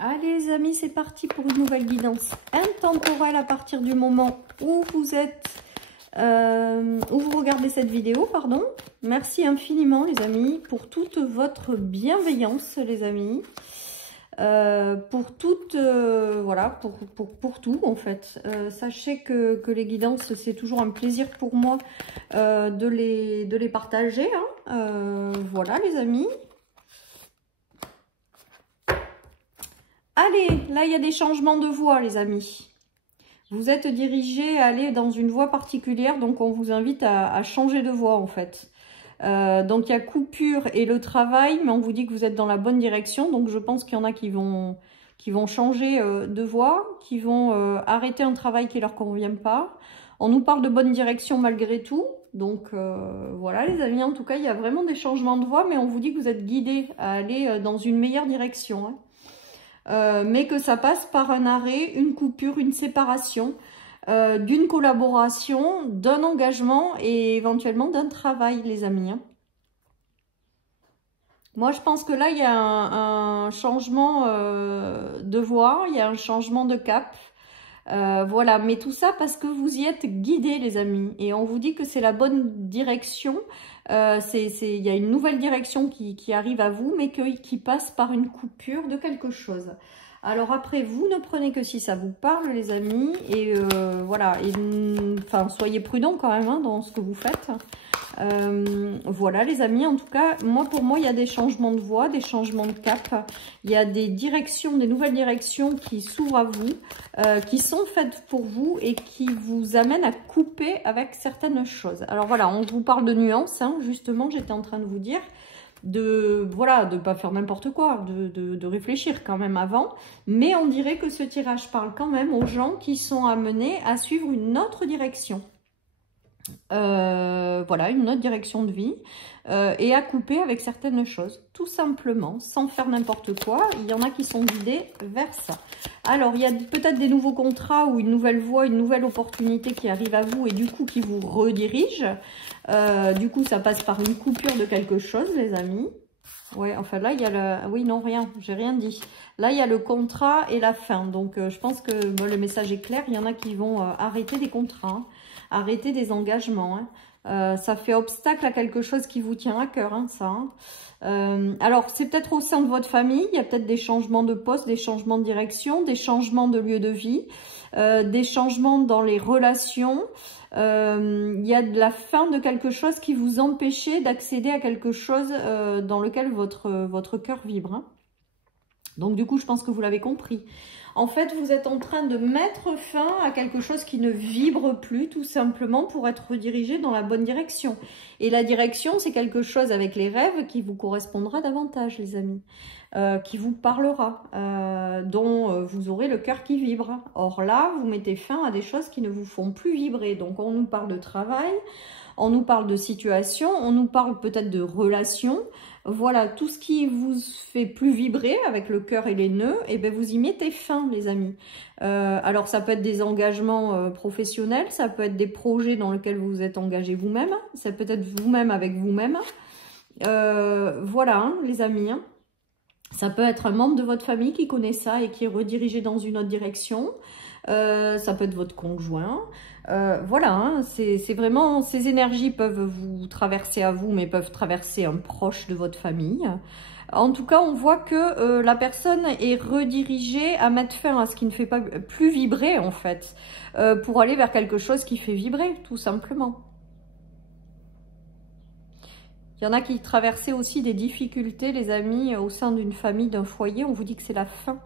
Allez les amis, c'est parti pour une nouvelle guidance intemporelle à partir du moment où vous êtes, où vous regardez cette vidéo, pardon. Merci infiniment les amis pour toute votre bienveillance les amis, pour toute, voilà, pour tout en fait. Sachez que les guidances, c'est toujours un plaisir pour moi de les partager, hein. Voilà les amis. Allez, là, il y a des changements de voie, les amis. Vous êtes dirigé à aller dans une voie particulière, donc on vous invite à changer de voie, en fait. Donc, il y a coupure et le travail, mais on vous dit que vous êtes dans la bonne direction. Donc, je pense qu'il y en a qui vont changer de voie, qui vont arrêter un travail qui ne leur convient pas. On nous parle de bonne direction malgré tout. Donc, voilà, les amis. En tout cas, il y a vraiment des changements de voie, mais on vous dit que vous êtes guidés à aller dans une meilleure direction, hein. Mais que ça passe par un arrêt, une coupure, une séparation, d'une collaboration, d'un engagement et éventuellement d'un travail, les amis, hein. Moi, je pense que là, il y a un changement de voie, il y a un changement de cap. Voilà, mais tout ça parce que vous y êtes guidés, les amis. Et on vous dit que c'est la bonne direction. Il y a une nouvelle direction qui arrive à vous, mais qui passe par une coupure de quelque chose. Alors après, vous ne prenez que si ça vous parle, les amis. Et voilà, enfin, soyez prudents quand même hein, dans ce que vous faites. Voilà les amis, en tout cas, pour moi, il y a des changements de voie, des changements de cap. Il y a des directions, des nouvelles directions qui s'ouvrent à vous, qui sont faites pour vous et qui vous amènent à couper avec certaines choses. Alors voilà, on vous parle de nuances, hein, justement, j'étais en train de vous dire voilà, de pas faire n'importe quoi, de réfléchir quand même avant. Mais on dirait que ce tirage parle quand même aux gens qui sont amenés à suivre une autre direction. Voilà, une autre direction de vie et à couper avec certaines choses, tout simplement, sans faire n'importe quoi. Il y en a qui sont guidés vers ça. Alors, il y a peut-être des nouveaux contrats ou une nouvelle voie, une nouvelle opportunité qui arrive à vous et du coup qui vous redirige. Du coup, ça passe par une coupure de quelque chose, les amis. Ouais, enfin là, il y a le... Oui, non, rien, j'ai rien dit. Là, il y a le contrat et la fin. Donc, je pense que bon, le message est clair. Il y en a qui vont arrêter des contrats, hein, arrêter des engagements, hein. Ça fait obstacle à quelque chose qui vous tient à cœur, hein, ça. Hein. Alors, c'est peut-être au sein de votre famille. Il y a peut-être des changements de poste, des changements de direction, des changements de lieu de vie, des changements dans les relations. Il y a de la fin de quelque chose qui vous empêchait d'accéder à quelque chose dans lequel votre cœur vibre, hein. Donc du coup, je pense que vous l'avez compris. En fait, vous êtes en train de mettre fin à quelque chose qui ne vibre plus, tout simplement pour être redirigé dans la bonne direction. Et la direction, c'est quelque chose avec les rêves qui vous correspondra davantage, les amis. Qui vous parlera, dont vous aurez le cœur qui vibre. Or là, vous mettez fin à des choses qui ne vous font plus vibrer. Donc on nous parle de travail, on nous parle de situation, on nous parle peut-être de relations. Voilà, tout ce qui vous fait plus vibrer avec le cœur et les nœuds, et bien vous y mettez fin, les amis. Alors ça peut être des engagements professionnels, ça peut être des projets dans lesquels vous êtes engagé vous-même, ça peut être vous-même avec vous-même. Voilà, hein, les amis, hein. Ça peut être un membre de votre famille qui connaît ça et qui est redirigé dans une autre direction. Ça peut être votre conjoint. Voilà, hein, c'est vraiment, ces énergies peuvent vous traverser à vous, mais peuvent traverser un proche de votre famille. En tout cas, on voit que la personne est redirigée à mettre fin à ce qui ne fait pas plus vibrer, en fait, pour aller vers quelque chose qui fait vibrer, tout simplement. Il y en a qui traversaient aussi des difficultés, les amis, au sein d'une famille, d'un foyer. On vous dit que c'est la fin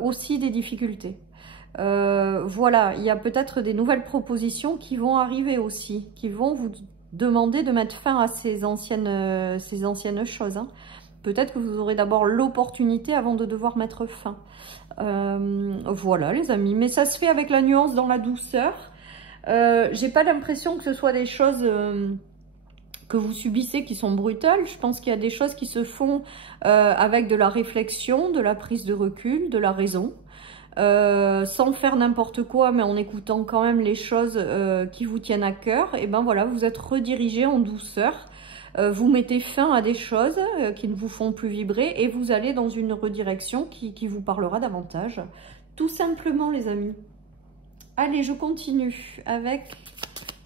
aussi des difficultés. Voilà, il y a peut-être des nouvelles propositions qui vont arriver aussi, qui vont vous demander de mettre fin à ces anciennes choses, hein. Peut-être que vous aurez d'abord l'opportunité avant de devoir mettre fin. Voilà, les amis. Mais ça se fait avec la nuance, dans la douceur. J'ai pas l'impression que ce soit des choses... que vous subissez qui sont brutales. Je pense qu'il y a des choses qui se font avec de la réflexion, de la prise de recul, de la raison, sans faire n'importe quoi, mais en écoutant quand même les choses qui vous tiennent à cœur. Et ben voilà, vous êtes redirigé en douceur vous mettez fin à des choses qui ne vous font plus vibrer et vous allez dans une redirection qui vous parlera davantage. Tout simplement, les amis. Allez, je continue avec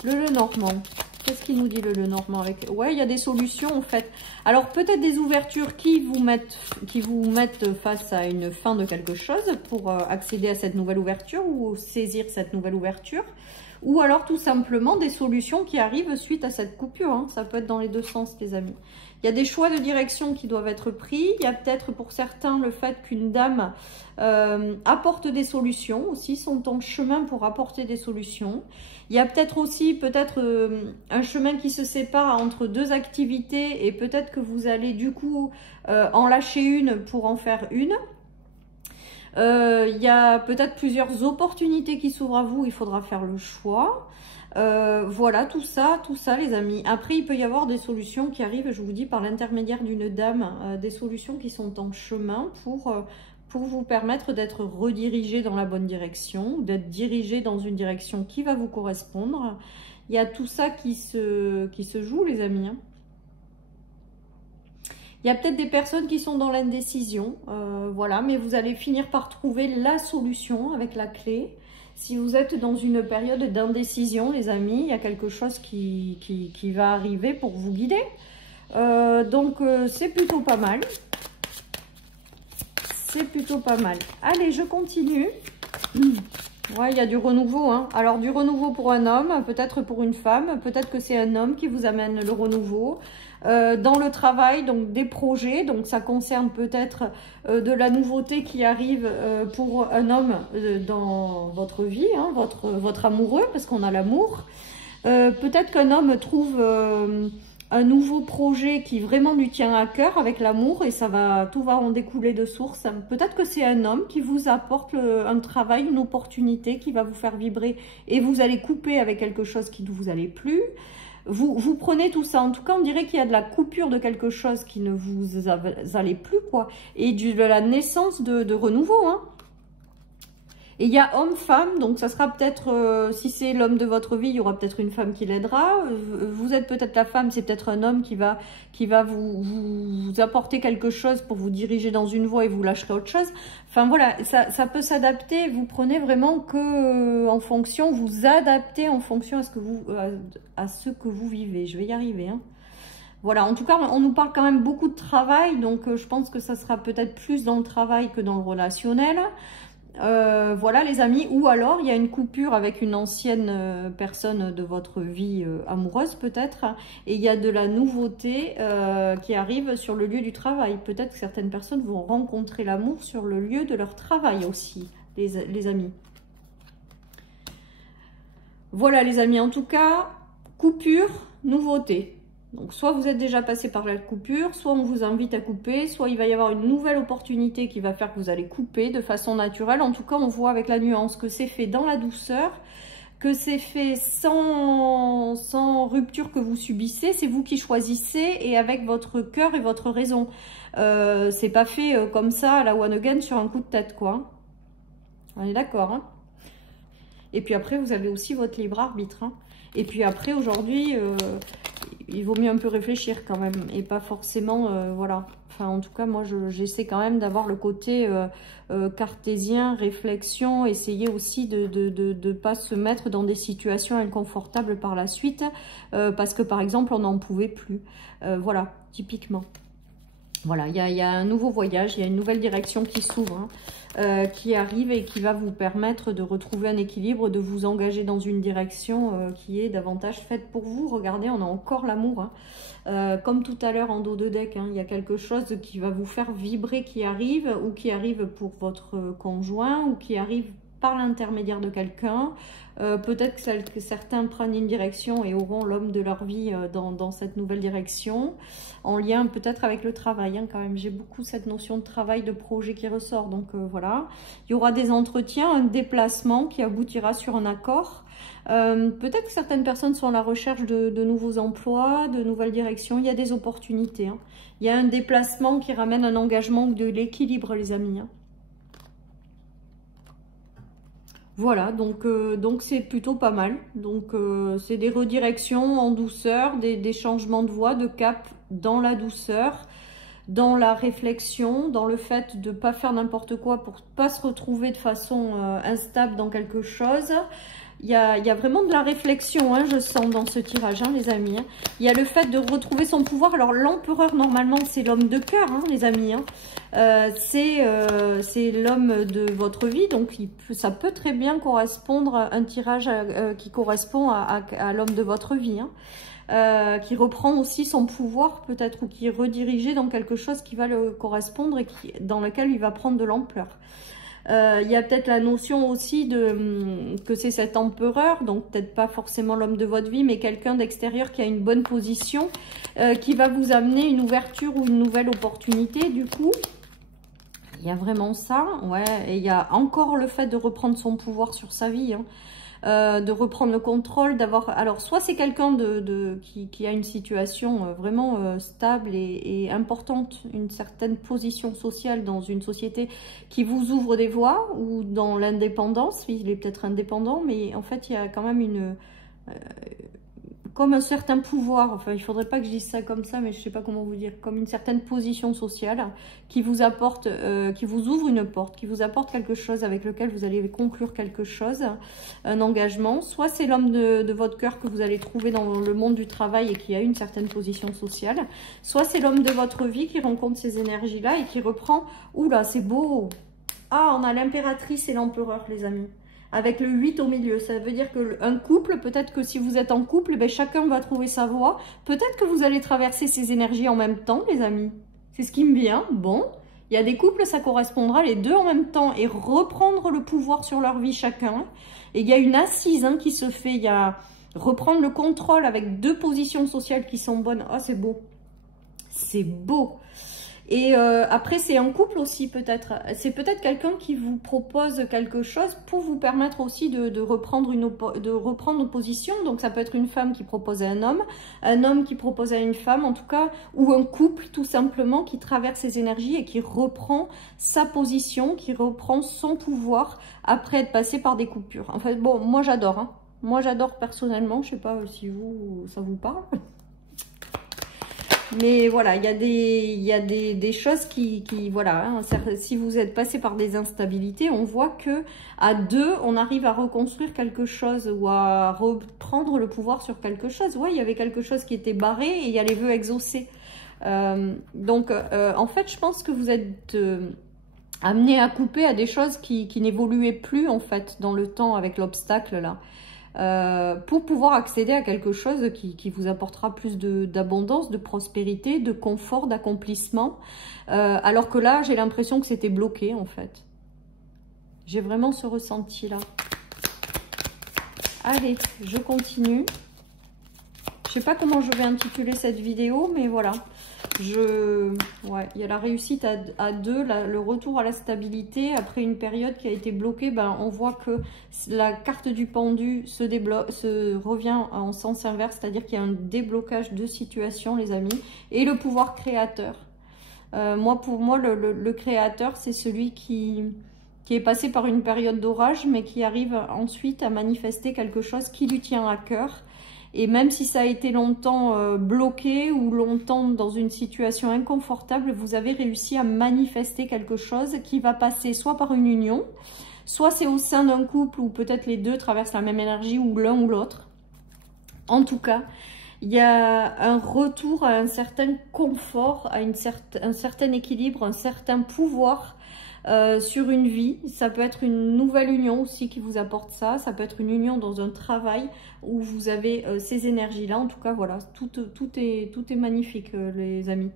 le Lenormand. Qu'est-ce qu'il nous dit le Lenormand avec... Ouais, il y a des solutions en fait. Alors peut-être des ouvertures qui vous mettent face à une fin de quelque chose pour accéder à cette nouvelle ouverture ou saisir cette nouvelle ouverture. Ou alors tout simplement des solutions qui arrivent suite à cette coupure. Hein. Ça peut être dans les deux sens, les amis. Il y a des choix de direction qui doivent être pris. Il y a peut-être pour certains le fait qu'une dame apporte des solutions aussi, sont en chemin pour apporter des solutions. Il y a peut-être aussi un chemin qui se sépare entre deux activités et peut-être que vous allez du coup en lâcher une pour en faire une. Il y a peut-être plusieurs opportunités qui s'ouvrent à vous, il faudra faire le choix. Voilà, tout ça les amis. Après, il peut y avoir des solutions qui arrivent, je vous dis, par l'intermédiaire d'une dame, des solutions qui sont en chemin pour vous permettre d'être redirigé dans la bonne direction, d'être dirigé dans une direction qui va vous correspondre. Il y a tout ça qui se joue, les amis. Hein. Il y a peut-être des personnes qui sont dans l'indécision, voilà, mais vous allez finir par trouver la solution avec la clé. Si vous êtes dans une période d'indécision, les amis, il y a quelque chose qui va arriver pour vous guider. Donc, c'est plutôt pas mal. C'est plutôt pas mal. Allez, je continue. Ouais, il y a du renouveau. Hein. Alors, du renouveau pour un homme, peut-être pour une femme. Peut-être que c'est un homme qui vous amène le renouveau. Dans le travail, donc des projets. Donc, ça concerne peut-être de la nouveauté qui arrive pour un homme dans votre vie, hein, votre amoureux, parce qu'on a l'amour. Peut-être qu'un homme trouve... un nouveau projet qui vraiment lui tient à cœur avec l'amour et tout va en découler de source. Peut-être que c'est un homme qui vous apporte un travail, une opportunité qui va vous faire vibrer et vous allez couper avec quelque chose qui ne vous allait plus. Vous prenez tout ça. En tout cas, on dirait qu'il y a de la coupure de quelque chose qui ne vous allait plus, quoi. Et de la naissance de renouveau, hein. Et il y a homme-femme, donc ça sera peut-être, si c'est l'homme de votre vie, il y aura peut-être une femme qui l'aidera. Vous êtes peut-être la femme, c'est peut-être un homme qui va vous apporter quelque chose pour vous diriger dans une voie et vous lâcherez autre chose. Enfin voilà, ça peut s'adapter. Vous prenez vraiment que en fonction, vous adaptez en fonction à ce que vous vivez. Je vais y arriver, hein. Voilà, en tout cas, on nous parle quand même beaucoup de travail, donc je pense que ça sera peut-être plus dans le travail que dans le relationnel. Voilà les amis, ou alors il y a une coupure avec une ancienne personne de votre vie amoureuse peut-être, et il y a de la nouveauté qui arrive sur le lieu du travail. Peut-être que certaines personnes vont rencontrer l'amour sur le lieu de leur travail aussi, les amis. Voilà les amis, en tout cas, coupure, nouveauté. Donc, soit vous êtes déjà passé par la coupure, soit on vous invite à couper, soit il va y avoir une nouvelle opportunité qui va faire que vous allez couper de façon naturelle. En tout cas, on voit avec la nuance que c'est fait dans la douceur, que c'est fait sans rupture que vous subissez. C'est vous qui choisissez et avec votre cœur et votre raison. C'est pas fait comme ça à la one again sur un coup de tête, quoi. On est d'accord, hein? Et puis après, vous avez aussi votre libre arbitre, hein. Et puis après, aujourd'hui... il vaut mieux un peu réfléchir quand même et pas forcément, voilà. Enfin, en tout cas, moi, j'essaie quand même d'avoir le côté cartésien, réflexion, essayer aussi de ne pas se mettre dans des situations inconfortables par la suite parce que, par exemple, on n'en pouvait plus. Voilà, typiquement. Voilà, il y a un nouveau voyage, il y a une nouvelle direction qui s'ouvre, hein, qui arrive et qui va vous permettre de retrouver un équilibre, de vous engager dans une direction qui est davantage faite pour vous. Regardez, on a encore l'amour, hein. Comme tout à l'heure en dos de deck, hein, il y a quelque chose qui va vous faire vibrer qui arrive, ou qui arrive pour votre conjoint, ou qui arrive par l'intermédiaire de quelqu'un. Peut-être que certains prennent une direction et auront l'homme de leur vie dans cette nouvelle direction, en lien peut-être avec le travail, hein, quand même. J'ai beaucoup cette notion de travail, de projet qui ressort, donc voilà. Il y aura des entretiens, un déplacement qui aboutira sur un accord. Peut-être que certaines personnes sont à la recherche de nouveaux emplois, de nouvelles directions. Il y a des opportunités, hein. Il y a un déplacement qui ramène un engagement ou de l'équilibre, les amis, hein. Voilà, donc c'est plutôt pas mal. Donc c'est des redirections en douceur, des changements de voie, de cap dans la douceur, dans la réflexion, dans le fait de ne pas faire n'importe quoi pour ne pas se retrouver de façon instable dans quelque chose. Il y a vraiment de la réflexion, hein, je sens dans ce tirage, hein, les amis. Hein. Il y a le fait de retrouver son pouvoir. Alors, l'empereur, normalement, c'est l'homme de cœur, hein, les amis. Hein. C'est l'homme de votre vie. Donc, ça peut très bien correspondre à un tirage qui correspond à l'homme de votre vie. Hein. Qui reprend aussi son pouvoir, peut-être, ou qui est redirigé dans quelque chose qui va le correspondre et dans lequel il va prendre de l'ampleur. Il y a peut-être la notion aussi que c'est cet empereur, donc peut-être pas forcément l'homme de votre vie, mais quelqu'un d'extérieur qui a une bonne position, qui va vous amener une ouverture ou une nouvelle opportunité. Du coup, il y a vraiment ça, ouais. Et il y a encore le fait de reprendre son pouvoir sur sa vie, hein. De reprendre le contrôle, d'avoir... Alors, soit c'est quelqu'un qui a une situation vraiment stable et importante, une certaine position sociale dans une société qui vous ouvre des voies, ou dans l'indépendance, il est peut-être indépendant, mais en fait, il y a quand même comme un certain pouvoir, enfin, il faudrait pas que je dise ça comme ça, mais je sais pas comment vous dire, comme une certaine position sociale qui vous apporte, qui vous ouvre une porte, qui vous apporte quelque chose avec lequel vous allez conclure quelque chose, un engagement. Soit c'est l'homme de votre cœur que vous allez trouver dans le monde du travail et qui a une certaine position sociale. Soit c'est l'homme de votre vie qui rencontre ces énergies-là et qui reprend, oula, c'est beau. Ah, on a l'impératrice et l'empereur, les amis. Avec le 8 au milieu, ça veut dire qu'un couple, peut-être que si vous êtes en couple, ben chacun va trouver sa voie. Peut-être que vous allez traverser ces énergies en même temps, les amis. C'est ce qui me vient. Bon, il y a des couples, ça correspondra les deux en même temps et reprendre le pouvoir sur leur vie chacun. Et il y a une assise hein, qui se fait. Il y a reprendre le contrôle avec deux positions sociales qui sont bonnes. Ah, c'est beau. C'est beau. Et après, c'est un couple aussi peut-être. C'est peut-être quelqu'un qui vous propose quelque chose pour vous permettre aussi de reprendre une position. Donc, ça peut être une femme qui propose à un homme qui propose à une femme, en tout cas, ou un couple tout simplement qui traverse ses énergies et qui reprend sa position, qui reprend son pouvoir après être passé par des coupures. En fait, bon, moi j'adore. Hein. Moi j'adore personnellement. Je sais pas si ça vous parle. Mais voilà, il y a des choses qui voilà, hein, si vous êtes passé par des instabilités, on voit que à deux, on arrive à reconstruire quelque chose ou à reprendre le pouvoir sur quelque chose. Ouais, il y avait quelque chose qui était barré et il y a les vœux exaucés. Donc, en fait, je pense que vous êtes amené à couper à des choses qui n'évoluaient plus, en fait, dans le temps avec l'obstacle, là. Pour pouvoir accéder à quelque chose qui vous apportera plus d'abondance, de prospérité, de confort, d'accomplissement. Alors que là, j'ai l'impression que c'était bloqué, en fait. J'ai vraiment ce ressenti-là. Allez, je continue. Je sais pas comment je vais intituler cette vidéo, mais voilà. Ouais, il y a la réussite à deux, le retour à la stabilité après une période qui a été bloquée. Ben, on voit que la carte du pendu revient en sens inverse, c'est-à-dire qu'il y a un déblocage de situation, les amis, et le pouvoir créateur. Pour moi, le créateur, c'est celui qui est passé par une période d'orage, mais qui arrive ensuite à manifester quelque chose qui lui tient à cœur. Et même si ça a été longtemps bloqué ou longtemps dans une situation inconfortable, vous avez réussi à manifester quelque chose qui va passer soit par une union, soit c'est au sein d'un couple où peut-être les deux traversent la même énergie ou l'un ou l'autre. En tout cas, il y a un retour à un certain confort, à un certain équilibre, un certain pouvoir sur une vie. Ça peut être une nouvelle union aussi qui vous apporte ça. Ça peut être une union dans un travail où vous avez ces énergies-là. En tout cas, voilà, tout est magnifique, les amis.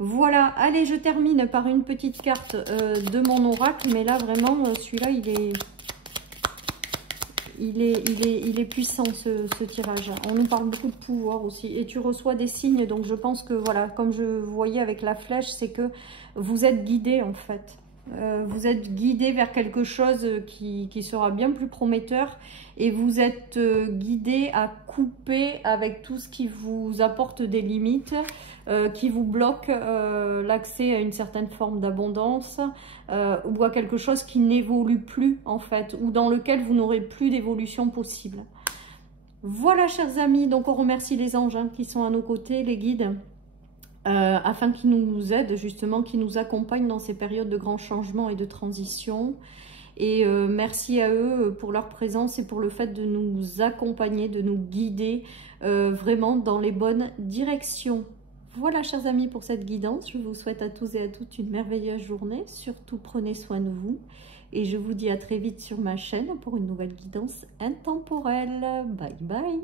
Voilà, allez, je termine par une petite carte de mon oracle. Mais là, vraiment, celui-là, il est puissant, ce tirage. On nous parle beaucoup de pouvoir aussi. Et tu reçois des signes. Donc, je pense que, voilà, comme je voyais avec la flèche, c'est que vous êtes guidé, en fait. Vous êtes guidé vers quelque chose qui sera bien plus prometteur et vous êtes guidé à couper avec tout ce qui vous apporte des limites, qui vous bloque l'accès à une certaine forme d'abondance ou à quelque chose qui n'évolue plus en fait, ou dans lequel vous n'aurez plus d'évolution possible. Voilà, chers amis, donc on remercie les anges qui sont à nos côtés, les guides. Afin qu'ils nous aident justement, qu'ils nous accompagnent dans ces périodes de grands changements et de transition. Et merci à eux pour leur présence et pour le fait de nous accompagner, de nous guider vraiment dans les bonnes directions. Voilà, chers amis, pour cette guidance. Je vous souhaite à tous et à toutes une merveilleuse journée. Surtout, prenez soin de vous. Et je vous dis à très vite sur ma chaîne pour une nouvelle guidance intemporelle. Bye bye.